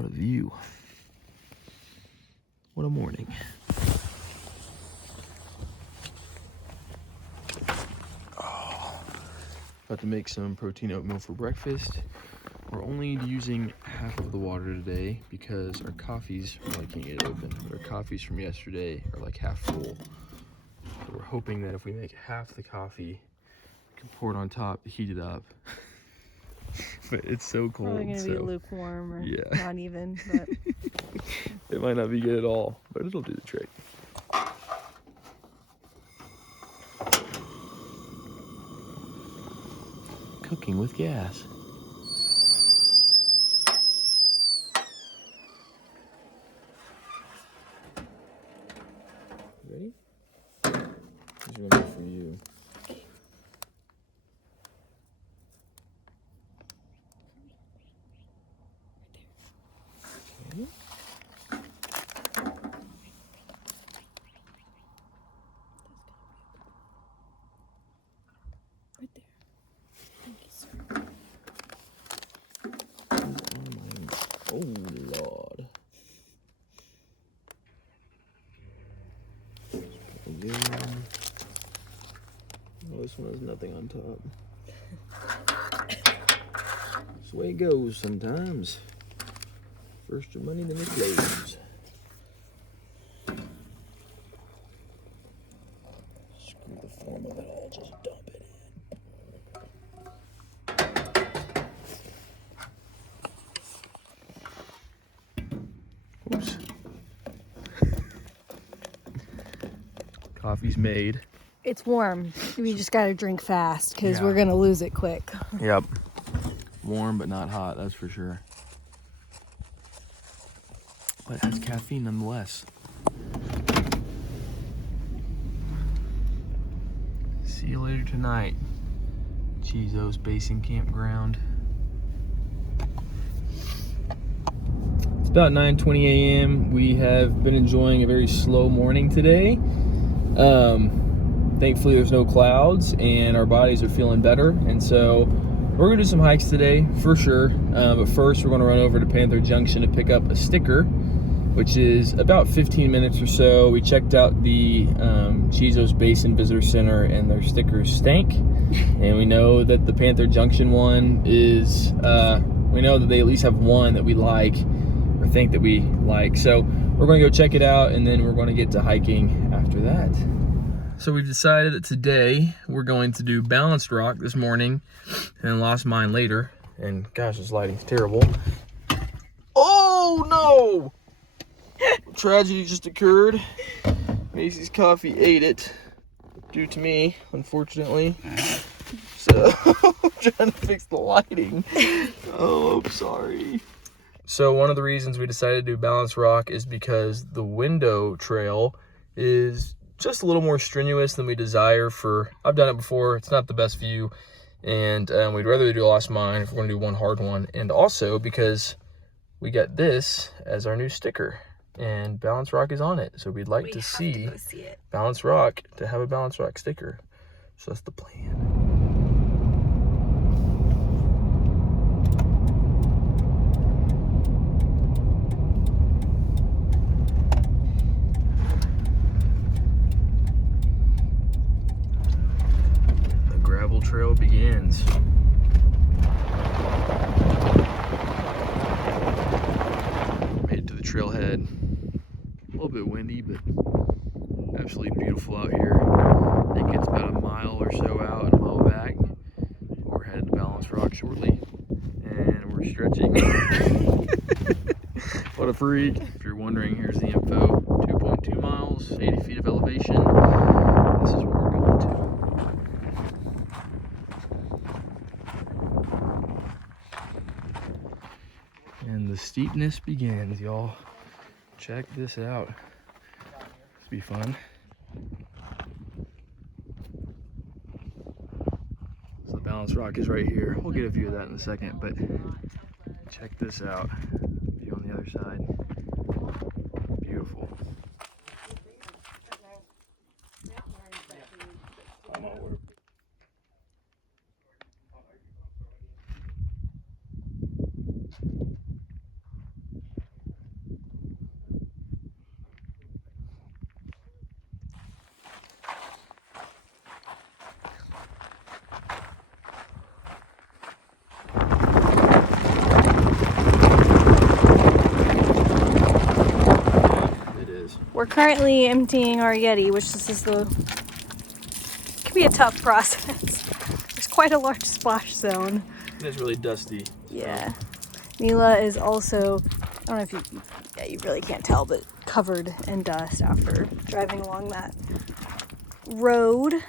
What a view. What a morning. Oh, about to make some protein oatmeal for breakfast. We're only using half of the water today because our coffees, well, I can't get it open, but our coffees from yesterday are like half full. So we're hoping that if we make half the coffee, we can pour it on top to heat it up. But it's so cold. Probably gonna be lukewarm or yeah. not even, but it might not be good at all, but it'll do the trick. Cooking with gas. Ready? These are gonna be for you. Okay. right there. Thank you, sir. Oh, Lord. Again. Oh, this one has nothing on top. That's the way it goes sometimes. First your money, then your clothes. Screw the form of it all, just dump it in. Oops. Coffee's made. It's warm. We just gotta drink fast because Yeah. we're gonna lose it quick. Yep. Warm but not hot, that's for sure. But it has caffeine nonetheless. See you later tonight. Chizo's Basin Campground. It's about 9:20 a.m. We have been enjoying a very slow morning today. Thankfully there's no clouds and our bodies are feeling better, and so we're gonna do some hikes today for sure. But first we're gonna run over to Panther Junction to pick up a sticker, which is about 15 minutes or so. We checked out the Chizo's Basin Visitor Center and their stickers stank. And we know that the Panther Junction one is, we know that they at least have one that we like, or think that we like. So we're gonna go check it out and then we're gonna get to hiking after that. So we've decided that today we're going to do balanced rock this morning and lost mine later. And gosh, this lighting's terrible. Oh no! Tragedy just occurred. Macy's coffee ate it, due to me, unfortunately. So I'm trying to fix the lighting. Oh, I'm sorry. So one of the reasons we decided to do balanced rock is because the window trail is just a little more strenuous than we desire for. I've done it before. It's not the best view, and we'd rather do Lost Mine if we're gonna do one hard one. And also because we got this as our new sticker, and Balance Rock is on it. So we'd like to see Balance Rock to have a Balance Rock sticker. So that's the plan. The gravel trail begins. Made it to the trailhead. A little bit windy, but absolutely beautiful out here. I think it's about a mile or so out and a mile back. We're headed to Balance Rock shortly, and we're stretching. What a freak. If you're wondering, here's the info. 2.2 miles, 80 feet of elevation. This is what we're going to. And the steepness begins, y'all. Check this out. This will be fun. So the Balance Rock is right here. We'll get a view of that in a second, but check this out. View on the other side. Beautiful. currently emptying our Yeti, which this is the... It can be a tough process. There's quite a large splash zone. It's really dusty. Yeah. Mila is also, I don't know if you, yeah, you really can't tell, but covered in dust after driving along that road. Is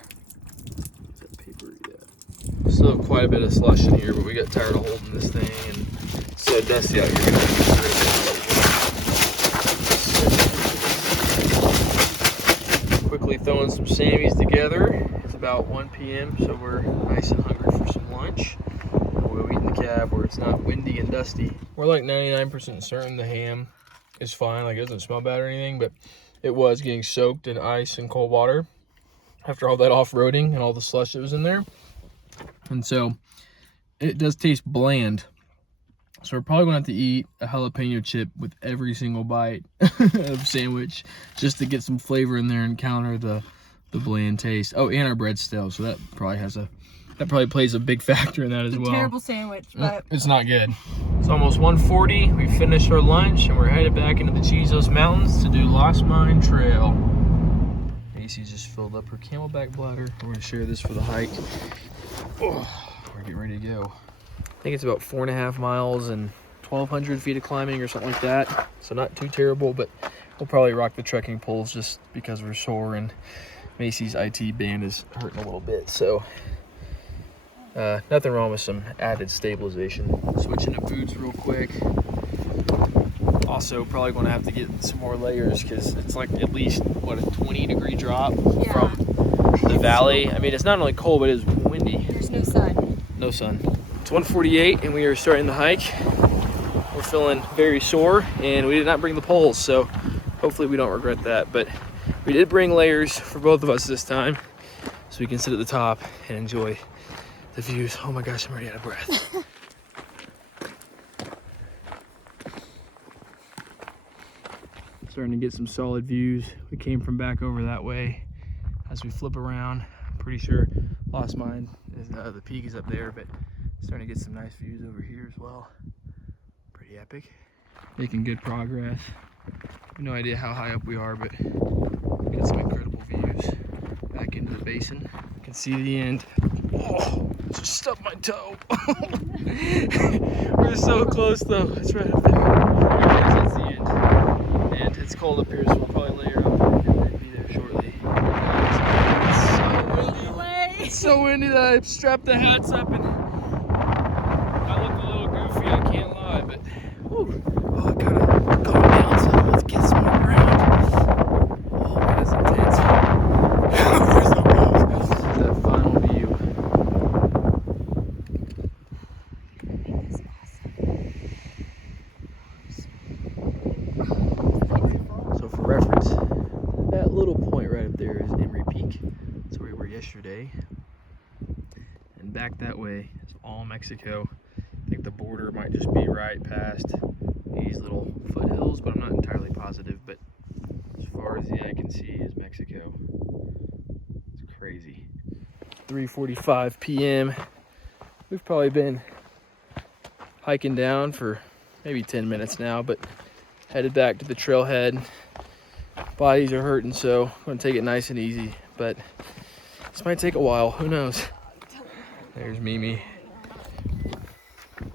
that paper? Yeah. Still have quite a bit of slush in here, but we got tired of holding this thing and it's so dusty out here. Quickly throwing some Sammies together. It's about 1 p.m., so we're nice and hungry for some lunch. We'll eat in the cab where it's not windy and dusty. We're like 99% certain the ham is fine, like it doesn't smell bad or anything, but it was getting soaked in ice and cold water after all that off-roading and all the slush that was in there. And so it does taste bland. So we're probably gonna have to eat a jalapeno chip with every single bite of sandwich just to get some flavor in there and counter the bland taste. Oh, and our bread's stale, so that probably plays a big factor in that as well. Terrible sandwich, but it's not good. It's almost 1:40. We finished our lunch and we're headed back into the Chizos Mountains to do Lost Mine Trail. Macy just filled up her Camelback bladder. We're gonna share this for the hike. Oh, we're getting ready to go. I think it's about 4.5 miles and 1,200 feet of climbing or something like that. So not too terrible, but we'll probably rock the trekking poles just because we're sore and Macy's IT band is hurting a little bit. So nothing wrong with some added stabilization. Switching to boots real quick. Also probably going to have to get some more layers because it's like at least, what, a 20-degree drop from the valley. I mean, it's not only cold, but it's windy. there's no sun. No sun. It's 1:48 and we are starting the hike. We're feeling very sore and we did not bring the poles, so hopefully we don't regret that. But we did bring layers for both of us this time so we can sit at the top and enjoy the views. Oh my gosh, I'm already out of breath. Starting to get some solid views. We came from back over that way. As we flip around, I'm pretty sure Lost Mine is, the peak is up there, but starting to get some nice views over here as well. Pretty epic. Making good progress. No idea how high up we are, but got some incredible views. Back into the basin. You can see the end. Oh, just stubbed my toe. We're so close though. It's right up there. That's the end. And it's cold up here, so we'll probably layer up and be there shortly. It's so windy that I strapped the hats up and I look a little goofy, I can't lie, but whew. Oh, I gotta calm down some. Let's get some more ground. Oh, that is intense. We're so close. This is that final view. So for reference, that little point right up there is Emery Peak. That's where we were yesterday. And back that way is all Mexico. I think the border might just be right past these little foothills, but I'm not entirely positive. But as far as the eye can see is Mexico. It's crazy. 3:45 p.m. We've probably been hiking down for maybe 10 minutes now, but headed back to the trailhead. Bodies are hurting, so I'm gonna take it nice and easy, but this might take a while, who knows. There's Mimi.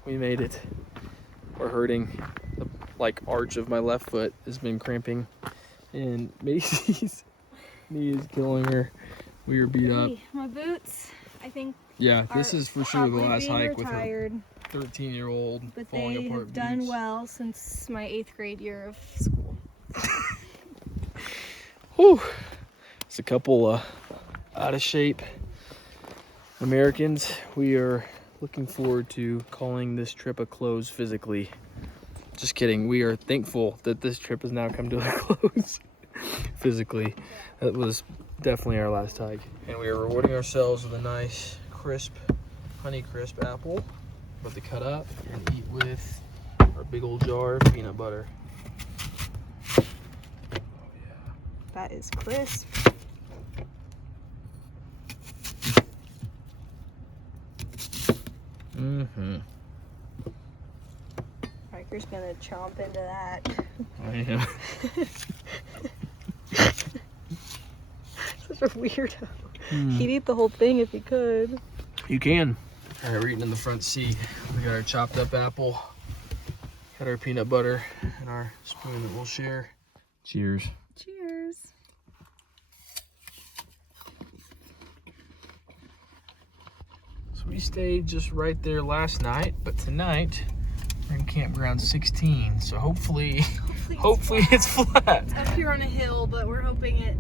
We made it. We're hurting. The like arch of my left foot has been cramping and Macy's knee is killing her. We are beat up. My boots, I think. Yeah, this is for sure the last hike retired, with her 13-year-old but falling they apart have done boots. well since my 8th grade year of school. Whew. It's a couple out of shape Americans. We are looking forward to calling this trip a close physically. Just kidding. We are thankful that this trip has now come to a close physically. That was definitely our last hike. And we are rewarding ourselves with a nice, crisp, honey crisp apple. About to cut up and eat with our big old jar of peanut butter. That is crisp. Mm-hmm. Riker's gonna chomp into that. I am. Such a weirdo. He'd eat the whole thing if he could. You can. All right, we're eating in the front seat. We got our chopped up apple, got our peanut butter, and our spoon that we'll share. Cheers. Cheers. So we stayed just right there last night, but tonight we're in campground 16. So hopefully it's flat. It's up here on a hill, but we're hoping it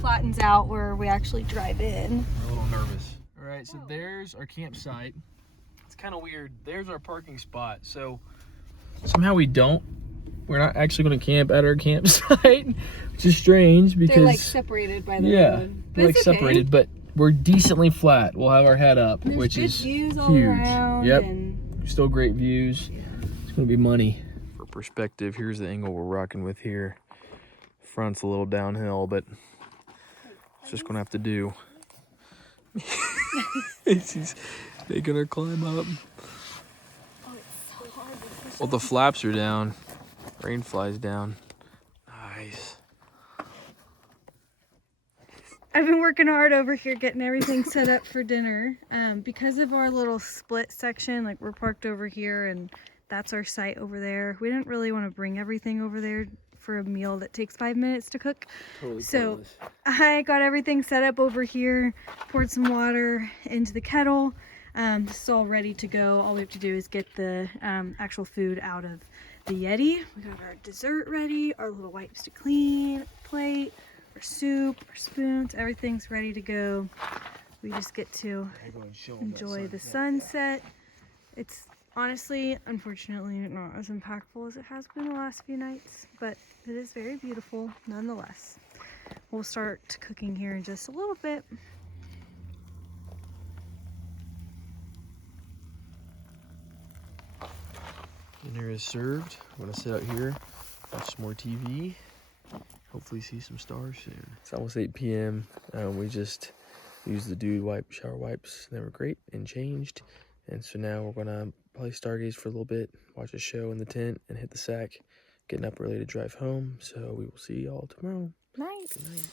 flattens out where we actually drive in. We're a little nervous. All right, so there's our campsite. It's kind of weird. There's our parking spot. So somehow we're not actually going to camp at our campsite, which is strange because they're like separated by the road. They're like separated, but we're decently flat. We'll have our head up, which is views huge. All around. Yep, and... still great views. Yeah. It's going to be money. For perspective, here's the angle we're rocking with here. Front's a little downhill, but it's just going to have to do. She's making her climb up. Oh, it's so hard. Well, the flaps are down. Rain flies down. Nice. I've been working hard over here getting everything set up for dinner. Because of our little split section, like we're parked over here and that's our site over there. We didn't really want to bring everything over there for a meal that takes 5 minutes to cook. Totally so pointless. I got everything set up over here, poured some water into the kettle. This is all ready to go. All we have to do is get the actual food out of the Yeti. We got our dessert ready, our little wipes to clean, plate, our soup, our spoons, everything's ready to go. We just get to enjoy the sunset. It's honestly, unfortunately, not as impactful as it has been the last few nights, but it is very beautiful nonetheless. We'll start cooking here in just a little bit. Dinner is served. I'm gonna sit out here, watch some more TV, hopefully see some stars soon. It's almost 8 p.m. We just used the dude shower wipes. They were great and changed. And so now we're gonna probably stargaze for a little bit, watch a show in the tent, and hit the sack. Getting up early to drive home. So we will see y'all tomorrow. Night. Good night.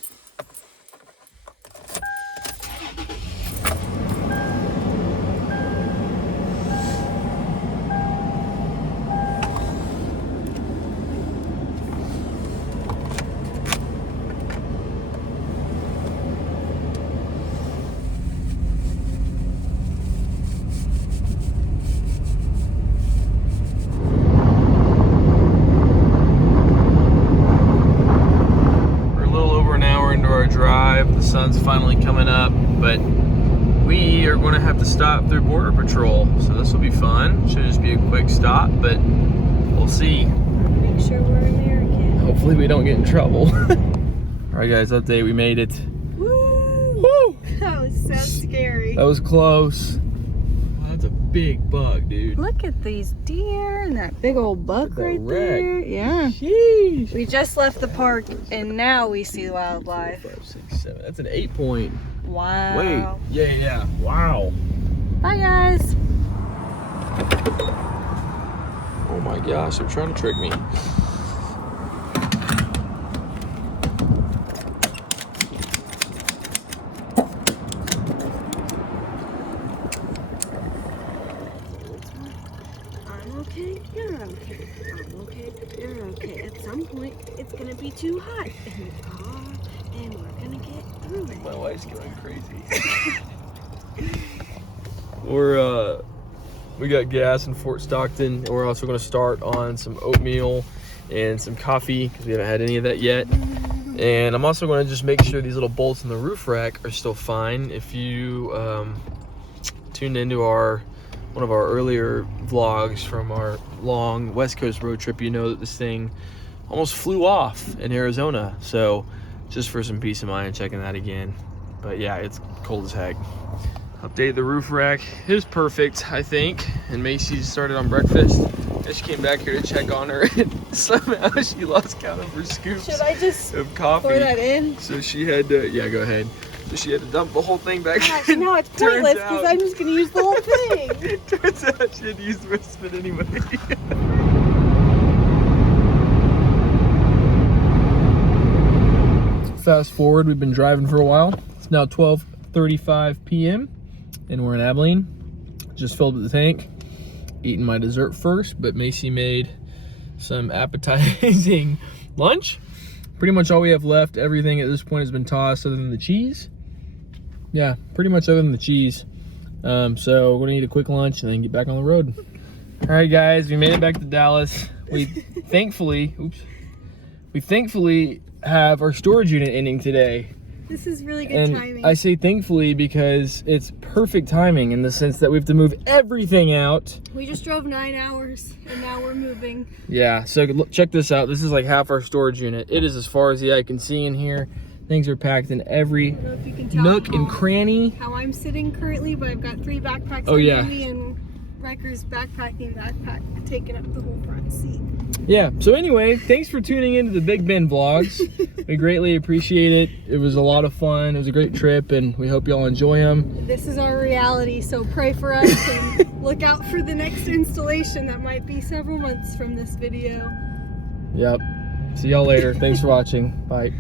The sun's finally coming up, but we are going to have to stop through Border Patrol, so this will be fun. Should just be a quick stop, but we'll see. Make sure we're American. Hopefully we don't get in trouble. Alright guys, update, we made it. Woo! Woo! That was so scary. That was close. Wow, that's a big bug, dude. Look at these deer and that big old buck right wreck. there. Yeah. Sheesh. We just left the park and now we see wildlife. 4, 5, 6, 7. That's an 8 point. Wow. Wait. Yeah. Wow. Bye guys. Oh my gosh, they're trying to trick me. I'm okay, you're okay. I'm okay, you're okay. At some point, it's gonna be too hot in the car, and we're gonna get through it. My wife's going crazy. We got gas in Fort Stockton, and we're also going to start on some oatmeal and some coffee because we haven't had any of that yet. And I'm also going to just make sure these little bolts in the roof rack are still fine. If you tuned into one of our earlier vlogs from our long West Coast road trip, you know that this thing almost flew off in Arizona. So just for some peace of mind, checking that again. But yeah, it's cold as heck. Update the roof rack. It was perfect, I think. And Macy started on breakfast. And she came back here to check on her. And somehow she lost count of her scoops Should I just of coffee. pour that in? So she had to, yeah, go ahead. So she had to dump the whole thing back Gosh, in. now it's Turns pointless because out- I'm just gonna use the whole thing. Turns out she had to use the rest of it anyway. Fast forward, we've been driving for a while. It's now 12:35 p.m. and we're in Abilene. Just filled up the tank. Eating my dessert first, but Macy made some appetizing lunch. Pretty much all we have left. Everything at this point has been tossed other than the cheese. Yeah, pretty much other than the cheese. So we're gonna eat a quick lunch and then get back on the road. All right, guys, we made it back to Dallas. We thankfully have our storage unit ending today. This is really good timing. I say thankfully because it's perfect timing in the sense that we have to move everything out. We just drove 9 hours and now we're moving. Yeah, so check this out. This is like half our storage unit. It is as far as the eye can see in here. Things are packed in every nook and cranny. How I'm sitting currently, but I've got 3 backpacks under me and Riker's backpack taking up the whole front seat. Yeah, so anyway, thanks for tuning into the Big Ben vlogs. We greatly appreciate it. It was a lot of fun. It was a great trip, and we hope y'all enjoy them. This is our reality, so pray for us and look out for the next installation that might be several months from this video. Yep. See y'all later. Thanks for watching. Bye.